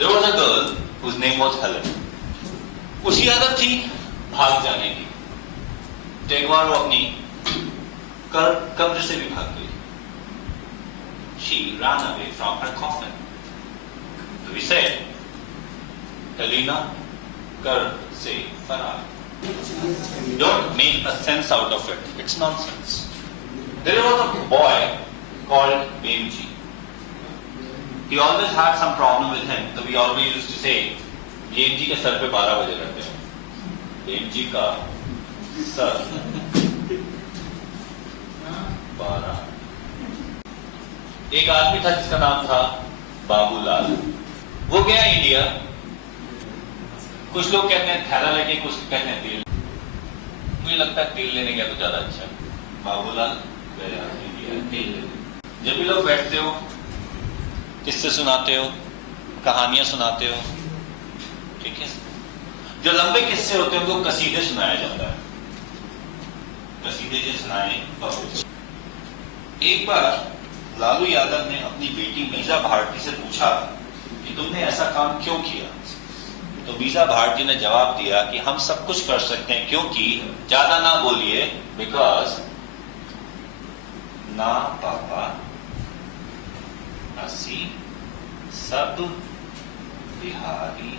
There was a girl whose name was Helen. उसकी आदत थी भाग जाने की। तो एक बार वो अपनी कब्र से भी भाग गई। She ran away from her coffin. So we said, Helena, कर से फरार. Don't make a sense out of it. It's nonsense. There was a boy called Bemji. He always had some problem with him. So we always used to say, Bemji के sir पे 12 बजे रहते हैं. Bemji का sir 12. एक आदमी था जिसका नाम था बाबूलाल. वो गया इंडिया. कुछ लोग कहते हैं थैला लेके, कुछ कहते हैं तेल. मुझे लगता है तेल लेने गया तो ज्यादा अच्छा है. बाबूलाल गया इंडिया तेल लेने. जब भी लोग बैठते हो, किस्से सुनाते हो, कहानियां सुनाते हो, ठीक है. जो लंबे किस्से होते हैं उनको कसीदे सुनाया जाता है. कसीदे जो सुनाए. एक बार लालू यादव ने अपनी बेटी मीजा भारती से पूछा कि तुमने ऐसा काम क्यों किया. तो मीजा भारती ने जवाब दिया कि हम सब कुछ कर सकते हैं क्योंकि ज्यादा ना बोलिए, बिकॉज ना पापा असी सब Bihari.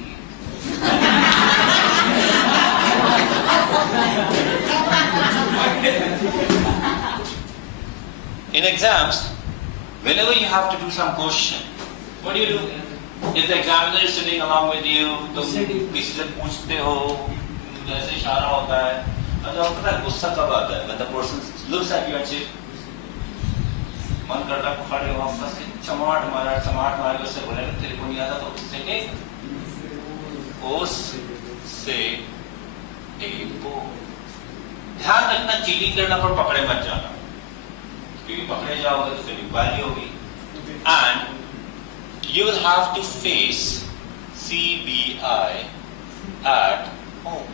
In exams, whenever you have to do some question, what do you do? If the examiner is sitting along with you, तो किसी से पूछते हो, जैसे इशारा होता है. अच्छा, पता है गुस्सा कब आता है? When the person looks at you and says, मन करता है खड़े हो, बस चमाट मार के उससे बोलेगा तेरे को नहीं आता तो उससे एको. ध्यान रखना, चीटिंग करना पर पकड़े मत जाना, क्योंकि पकड़े जाओगे तो फिर इंक्वायरी होगी. And you will have to face CBI at home.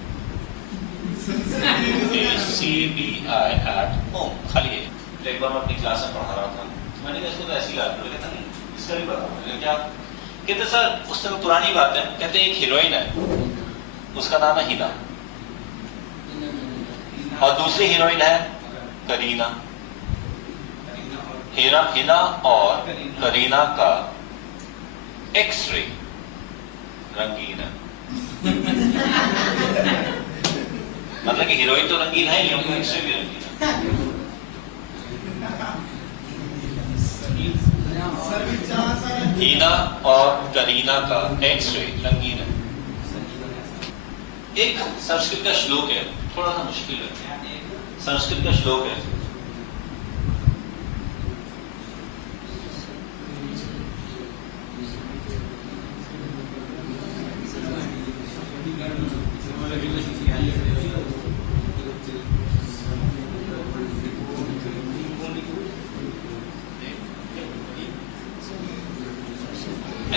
Face CBI at home. खाली है. एक बार मैं अपनी क्लास में पढ़ा रहा था. मैंने कहा इसको तो ऐसी याद करो. कहता नहीं, इसका भी पता. मैंने क्या? कहते सर उस समय पुरानी बात है. कहते एक हीरोइन है, उसका नाम है हिना, और दूसरी हीरोइन है करीना. हिना और करीना का एक्सरे रंगीन है. मतलब कि हीरोइन तो रंगीन है, क्योंकि एक्सरे भी रंगीन है. हिना और करीना का एक्सरे रंगीन है. एक संस्कृत का श्लोक है, थोड़ा सा मुश्किल है. संस्कृत का श्लोक है,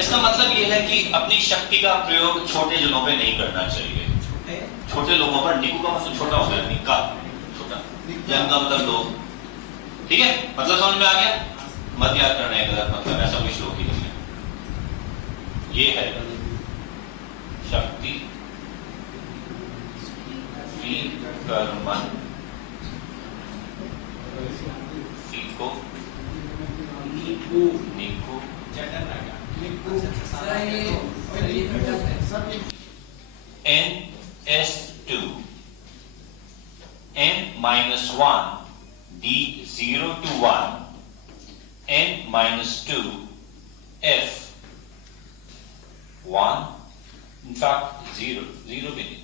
इसका मतलब यह है कि अपनी शक्ति का प्रयोग छोटे जनों पे नहीं करना चाहिए. छोटे लोगों पर. निकू का मतलब छोटा होता है, निक्का छोटा, जन का मतलब लोग. ठीक है, मतलब समझ में आ गया. मत याद करना है गलत मतलब, ऐसा कोई श्लोक ही नहीं है. ये है शक्ति Karman फीको Niku NS2 N-1 D0 to 1 N-2 F1. in fact 0 भी नहीं,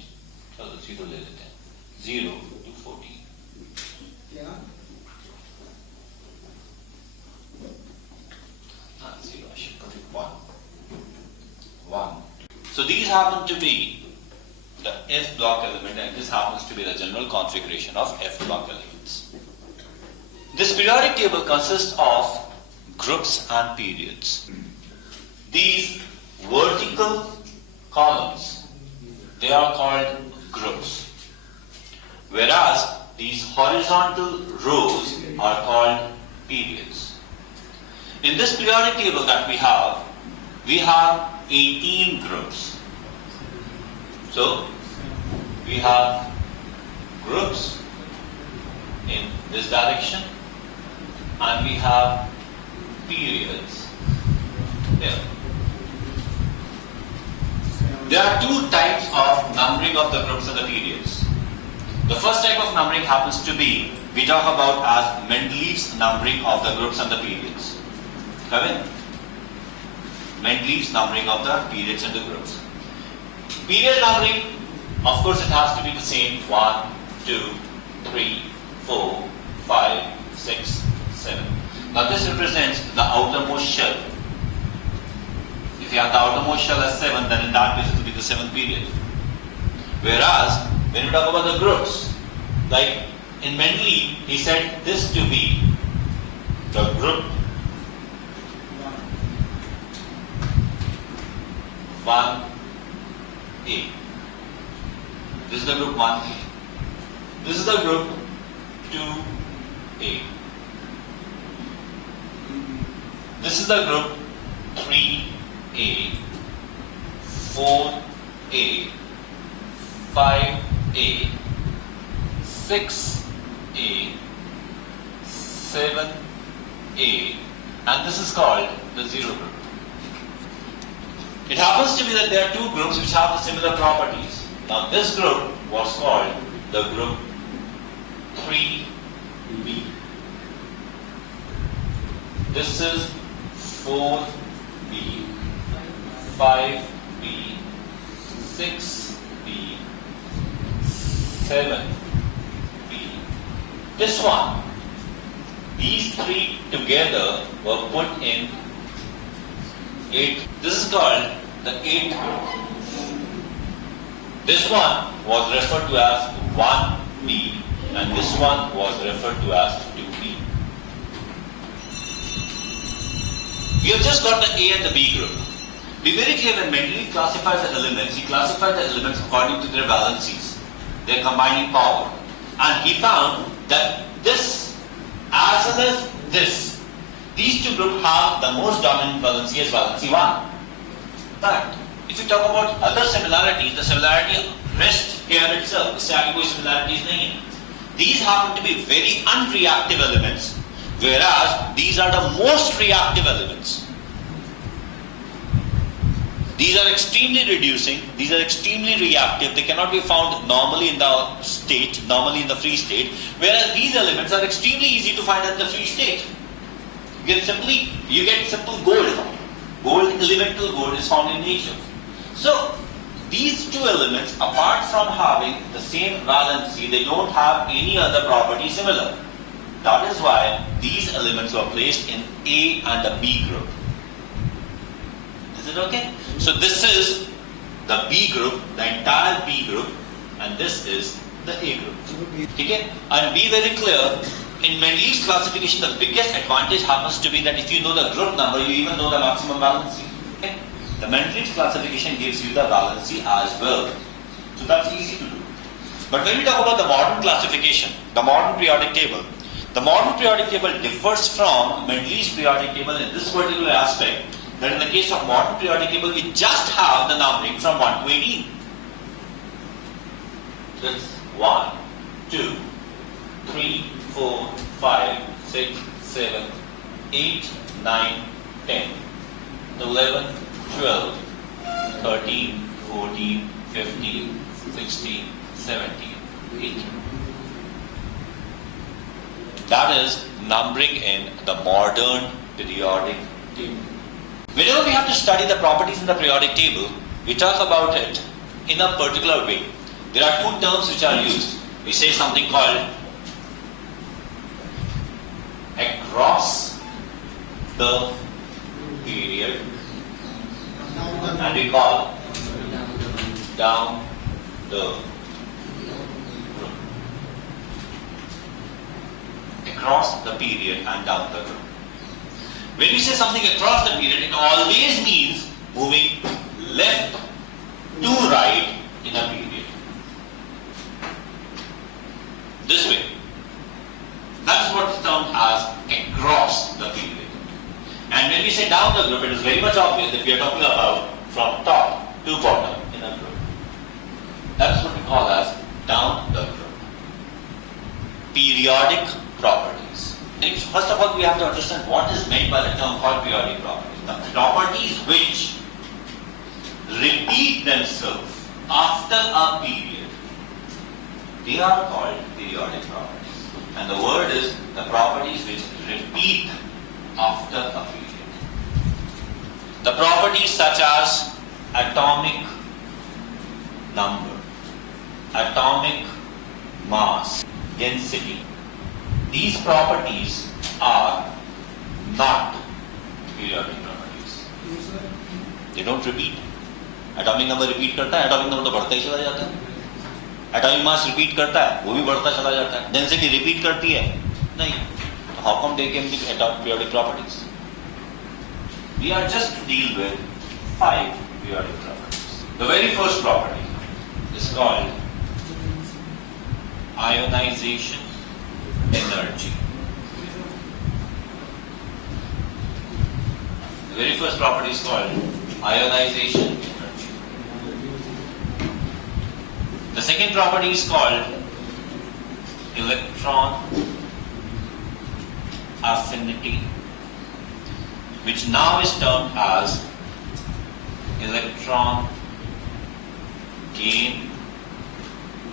चलो 0 ले लेते हैं. 0 to 14. क्या? 0. I should put it 1. So these happen to be the F block element, and this happens to be the general configuration of F block elements. This periodic table consists of groups and periods. These vertical columns, they are called groups, whereas these horizontal rows are called periods. In this periodic table that we have 18 groups. So we have groups in this direction and we have periods here. There are two types of numbering of the groups and the periods. The first type of numbering happens to be, we talk about as Mendeleev's numbering of the groups and the periods. Come in. Mendeleev's numbering of the periods and the groups. Period numbering, of course it has to be the same. 1, 2, 3, 4, 5, 6, 7. Now this represents the outermost shell. If you have the outermost shell as 7, then in that case it will be the 7th period. Whereas, when you talk about the groups, like in Mendeleev, he said this to be the group 1A. This is the group 1A. This is the group 2A. This is the group 3A, 4A, 5A, 6A, 7A, and this is called the 0 group. It happens to be that there are two groups which have the similar properties. Now this group was called the group 3B. This is 4B, 5B, 6B, 7B. This one, these three together were put in 8. This is called the 8th group. This one was referred to as 1B and this one was referred to as 2B. We have just got the A and the B group. Be very clear, when Mendeleev classified the elements, he classified the elements according to their valencies, their combining power. And he found that this as well as this, these two groups have the most dominant valency as valency 1. But if you talk about other similarities, the similarity rests here itself. इससे कोई similarities नहीं है. These happen to be very unreactive elements, whereas these are the most reactive elements. These are extremely reducing, these are extremely reactive, they cannot be found normally in the state, normally in the free state, whereas these elements are extremely easy to find in the free state. You get simple gold. Gold, elemental gold is found in nature. So, these two elements, apart from having the same valency, they don't have any other property similar. That is why these elements were placed in A and the B group. Is it okay? So this is the B group, the entire B group, and this is the A group. Okay? And be very clear, in Mendeleev's classification, the biggest advantage happens to be that if you know the group number, you even know the maximum valency. Okay? The Mendeleev's classification gives you the valency as well. So that's easy to do. But when we talk about the modern classification, the modern periodic table, the modern periodic table differs from Mendeleev's periodic table in this particular aspect, that in the case of modern periodic table, we just have the numbering from 1 to 18. That's 1, 2, 3, 4, 5, 6, 7, 8, 9, 10, 11, 12, 13, 14, 15, 16, 17, 18. That is numbering in the modern periodic table. Whenever we have to study the properties in the periodic table, we talk about it in a particular way. There are two terms which are used. We say something called across the period, and we call down the group. Across the period and down the group. When we say something across the period, it always means moving left to right in a period. This way. That is what is termed as across the period. And when we say down the group, it is very much obvious that we are talking about from top to bottom in a group. That is what we call as down the group. Periodic properties. First of all, we have to understand what is meant by the term called periodic properties. The properties which repeat themselves after a period, they are called periodic properties. And the word is the properties which repeat after a period. The properties such as atomic number, atomic mass, density. These properties are not periodic properties. They don't repeat. Atomic number repeat करता है, atomic number तो बढ़ता ही चला जाता है. Atomic mass repeat करता है, वो भी बढ़ता चला जाता है. Density repeat करती है, नहीं. How come they can be periodic properties? We are just to deal with 5 periodic properties. The very first property is called ionization energy. The very first property is called ionization energy. The second property is called electron affinity, which now is termed as electron gain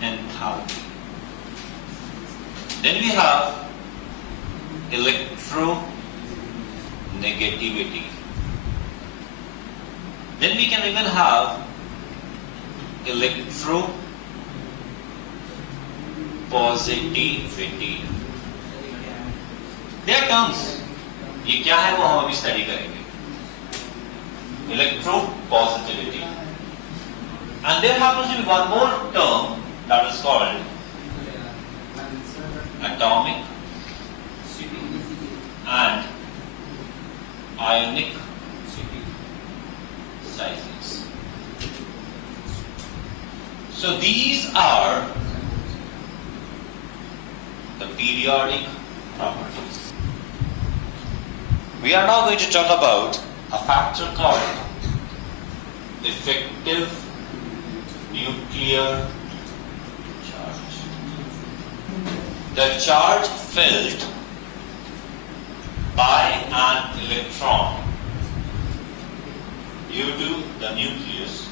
enthalpy. Then we have electronegativity. Then we can even have electropositivity. There are terms. ये क्या है वो हम अभी study करेंगे. Electropositivity. And there happens to be one more term that is called atomic and ionic sizes. So these are the periodic properties. We are now going to talk about a factor called effective nuclear charge. The charge felt by an electron due to the nucleus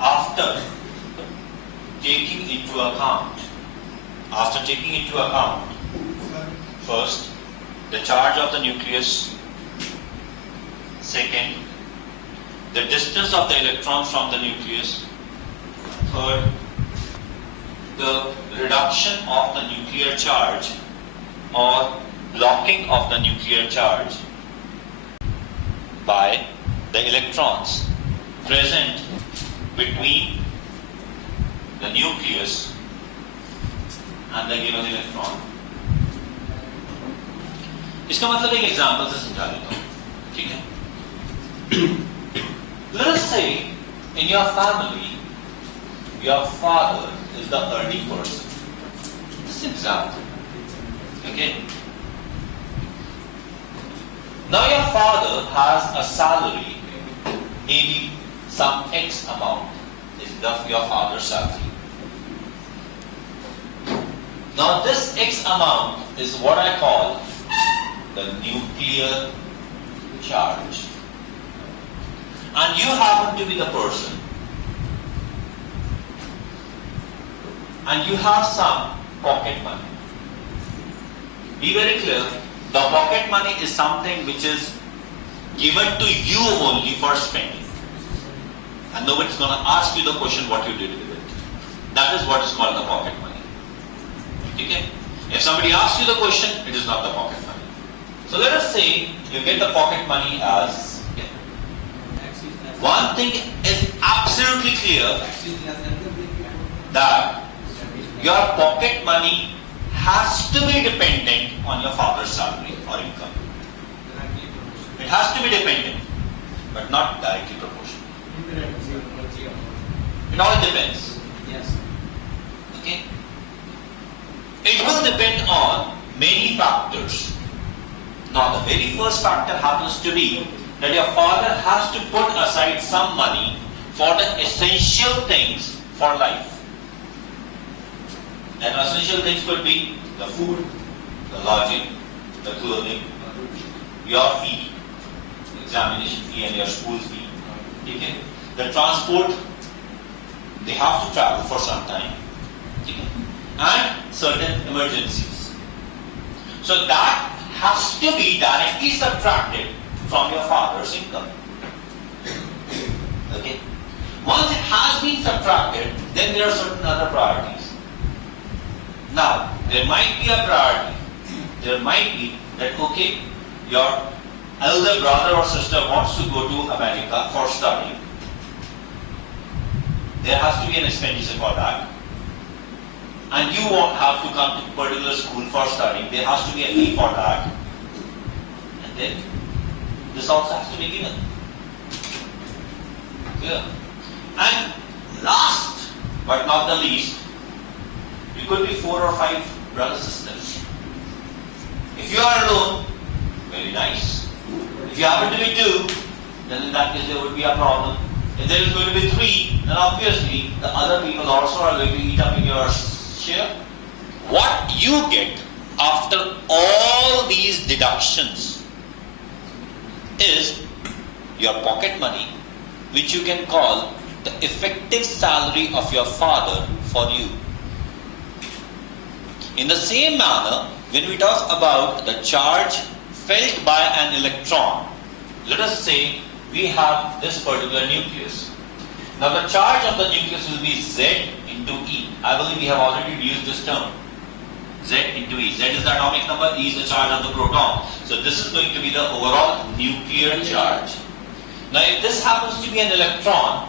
after taking into account first the charge of the nucleus, second the distance of the electron from the nucleus, third the reduction of the nuclear charge or blocking of the nuclear charge by the electrons present between the nucleus and the given electron. इसका मतलब एक example से समझा देता हूं, ठीक है? Let us say in your family your father is the earning person. This example. Okay? Now your father has a salary, maybe some X amount is your father's salary. Now this X amount is what I call the nuclear charge. And you happen to be the person. And you have some pocket money. Be very clear, the pocket money is something which is given to you only for spending. And nobody's going to ask you the question what you did with it. That is what is called the pocket money. Okay? If somebody asks you the question, it is not the pocket money. So let us say you get the pocket money as... One thing is absolutely clear, that your pocket money has to be dependent on your father's salary or income. It has to be dependent, but not directly proportional. It all depends. Yes. Okay? It will depend on many factors. Now the very first factor happens to be that your father has to put aside some money for the essential things for life. And essential things could be the food, the lodging, the clothing, your fee, examination fee and your school fee. Okay? The transport, they have to travel for some time. Okay? And certain emergencies. So that has to be directly subtracted from your father's income. Okay? Once it has been subtracted, then there are certain other priorities. Now, there might be a priority. There might be that, okay, your elder brother or sister wants to go to America for studying. There has to be an expenditure for that. And you won't have to come to a particular school for studying. There has to be a fee for that. And then, this also has to be given. Clear? And last but not the least, you could be 4 or 5 brothers and sisters. If you are alone, very nice. If you happen to be 2, then in that case there would be a problem. If there is going to be 3, then obviously the other people also are going to eat up in your share. What you get after all these deductions is your pocket money, which you can call the effective salary of your father for you. In the same manner, when we talk about the charge felt by an electron, let us say we have this particular nucleus. Now the charge of the nucleus will be Z into E. I believe we have already used this term. Z into E. Z is the atomic number, E is the charge of the proton. So this is going to be the overall nuclear charge. Now if this happens to be an electron,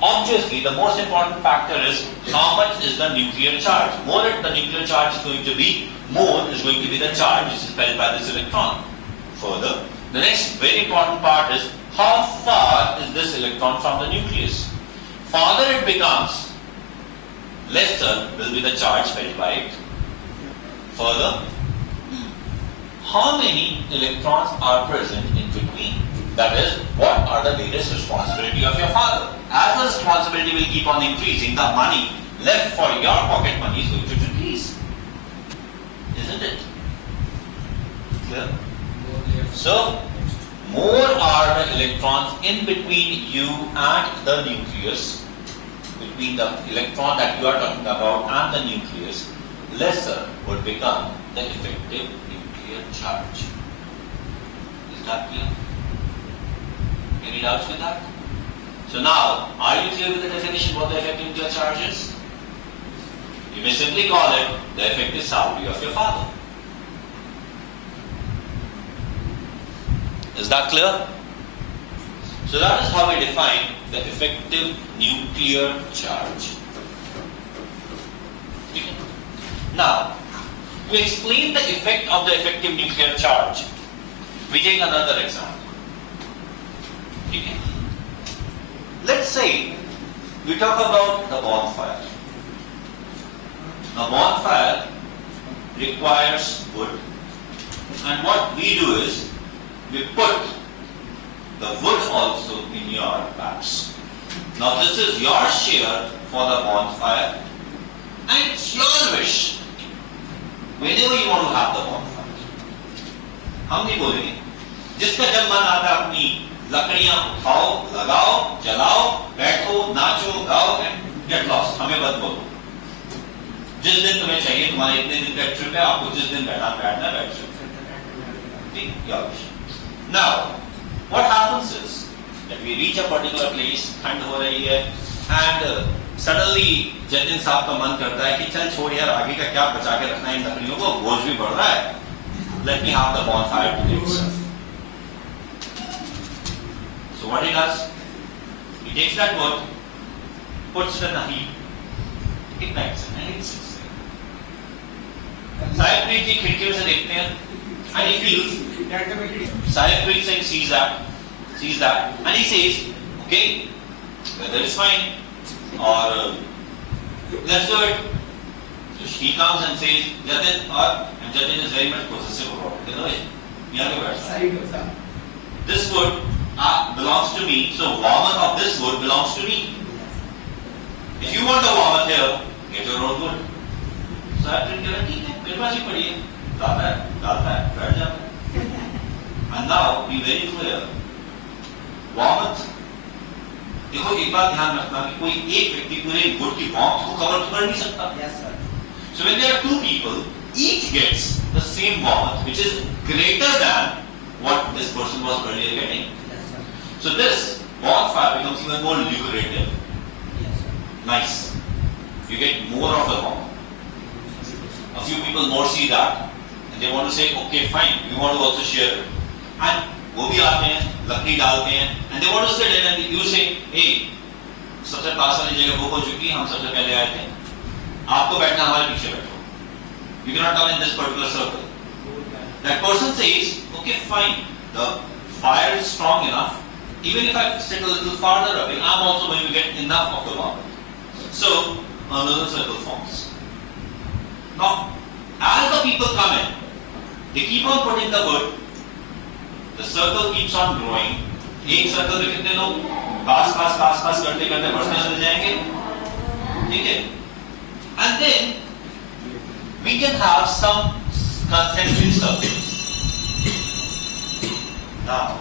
obviously the most important factor is how much is the nuclear charge. More the nuclear charge is going to be, more is going to be the charge which is felt by this electron. Further, the next very important part is how far is this electron from the nucleus. Farther it becomes, lesser will be the charge felt by it. Further, how many electrons are present in between? That is, what are the various responsibilities of your father? As the responsibility will keep on increasing, the money left for your pocket money is going to decrease. Isn't it? Clear? So, more are the electrons in between you and the nucleus, between the electron that you are talking about and the nucleus, lesser would become the effective nuclear charge. Is that clear? Any doubts with that? So now, are you clear with the definition what the effective nuclear charge is? You may simply call it the effective salary of your father. Is that clear? So that is how we define the effective nuclear charge. Okay. Now, to explain the effect of the effective nuclear charge, we take another example. Okay. Let's say we talk about the bonfire. A bonfire requires wood, and what we do is we put the wood also in your bags. Now this is your share for the bonfire, and it's your wish whenever you want to have the bonfire. हम नहीं बोलेंगे, जिसका जब मन आता है अपनी लकड़ियां उठाओ, लगाओ, जलाओ, बैठो, नाचो, गाओ एंड गेट लॉस्ट, हमें बंद बोलो। जिस दिन तुम्हें चाहिए, तुम्हारे इतने दिन का ट्रिप है, आपको जिस दिन बैठना बैठ सकते। Now, what happens is that we reach a particular place, ठंड हो रही है, and suddenly जतिन साहब का मन करता है कि चल छोड़ यार, आगे का क्या बचा के रखना है इन लकड़ियों को, बोझ भी बढ़ रहा है, let me have the bonfire to itself. So what he does, he takes that wood, puts it in a heap, ignites it, and it sits there. Sahibpreet ji खिड़कियों से देखते हैं, and he feels. Sahibpreet Singh sees that, and he says, okay, weather is fine, or let's do it. So he comes and says, Jatin, and Jatin is very much possessive about it. You know, यहाँ पे बैठता है, this wood belongs to me, so warmth of this wood belongs to me. If you want the warmth here, get your own wood. So I didn't get a ठीक है, मेरे पास ही पड़ी है, डालता है, बैठ जाता है. And now be very clear. warmth, देखो एक बात ध्यान रखना कि कोई एक व्यक्ति पूरे वुड की warmth को कवर तो कर नहीं सकता. Yes, sir. So when there are two people, each gets the same warmth, which is greater than what this person was earlier getting. Yes, sir. So this bonfire becomes even more lucrative. Yes, sir. Nice. You get more of the warmth. A few people more see that, and they want to say, okay, fine, we want to also share it. And वो भी आते हैं, लकड़ी डालते हैं, and they want to sit in and you say, hey, सबसे पास वाली जगह बुक हो चुकी है, हम सबसे पहले आए थे, आपको बैठना हमारे पीछे बैठो. You cannot come in this particular circle. That person says, okay, fine, the fire is strong enough. Even if I sit a little farther away, I'm also going to get enough of the warmth. So another circle forms. Now, as the people come in, they keep on putting the wood. The circle keeps on growing. एक circle में कितने लोग पास करते करते बढ़ते चले जाएंगे, ठीक है? And then we can have some concentric circles. Now,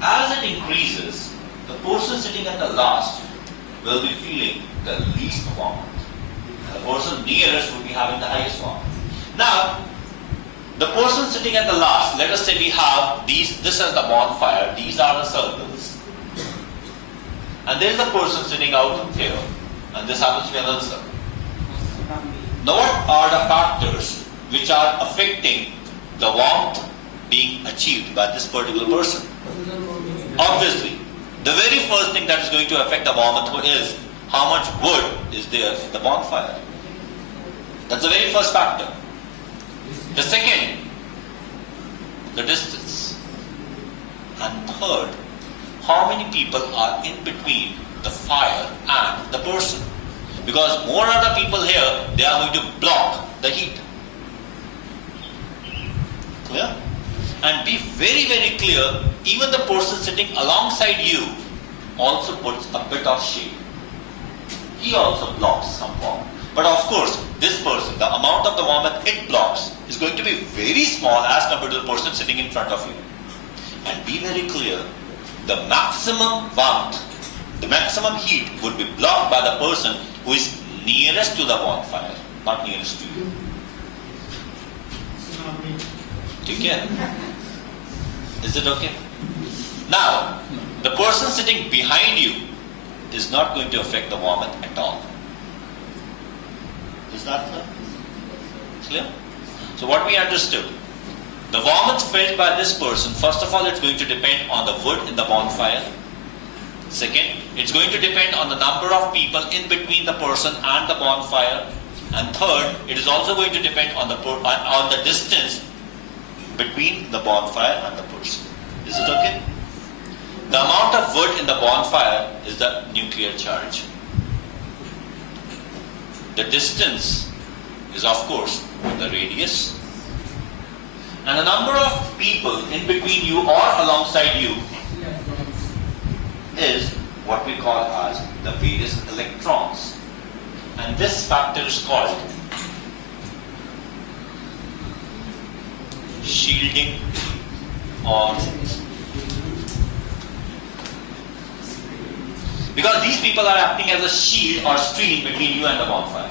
as it increases, the person sitting at the last will be feeling the least warmth. The person nearest will be having the highest warmth. Now, the person sitting at the last, let us say we have these, this is the bonfire, these are the circles. And there is a person sitting out here, and this happens to be another circle. Now what are the factors which are affecting the warmth being achieved by this particular person? Obviously, the very first thing that is going to affect the warmth is how much wood is there in the bonfire. That's the very first factor. The second, the distance. And third, how many people are in between the fire and the person. Because more are the people here, they are going to block the heat. Clear? And be very, very clear, even the person sitting alongside you also puts a bit of shade. He also blocks some warmth. But of course, this person, the amount of the warmth it blocks is going to be very small as compared to the person sitting in front of you. And be very clear, the maximum warmth, the maximum heat would be blocked by the person who is nearest to the bonfire, not nearest to you. Okay? Is it okay? Now, the person sitting behind you is not going to affect the warmth at all. Is that clear? Clear? So what we understood, the warmth felt by this person, first of all, it's going to depend on the wood in the bonfire. Second, it's going to depend on the number of people in between the person and the bonfire. And third, it is also going to depend on the distance between the bonfire and the person. Is it okay? The amount of wood in the bonfire is the nuclear charge. The distance is, of course, the radius. And the number of people in between you or alongside you is what we call as the various electrons. And this factor is called shielding or because these people are acting as a shield or screen between you and the bonfire.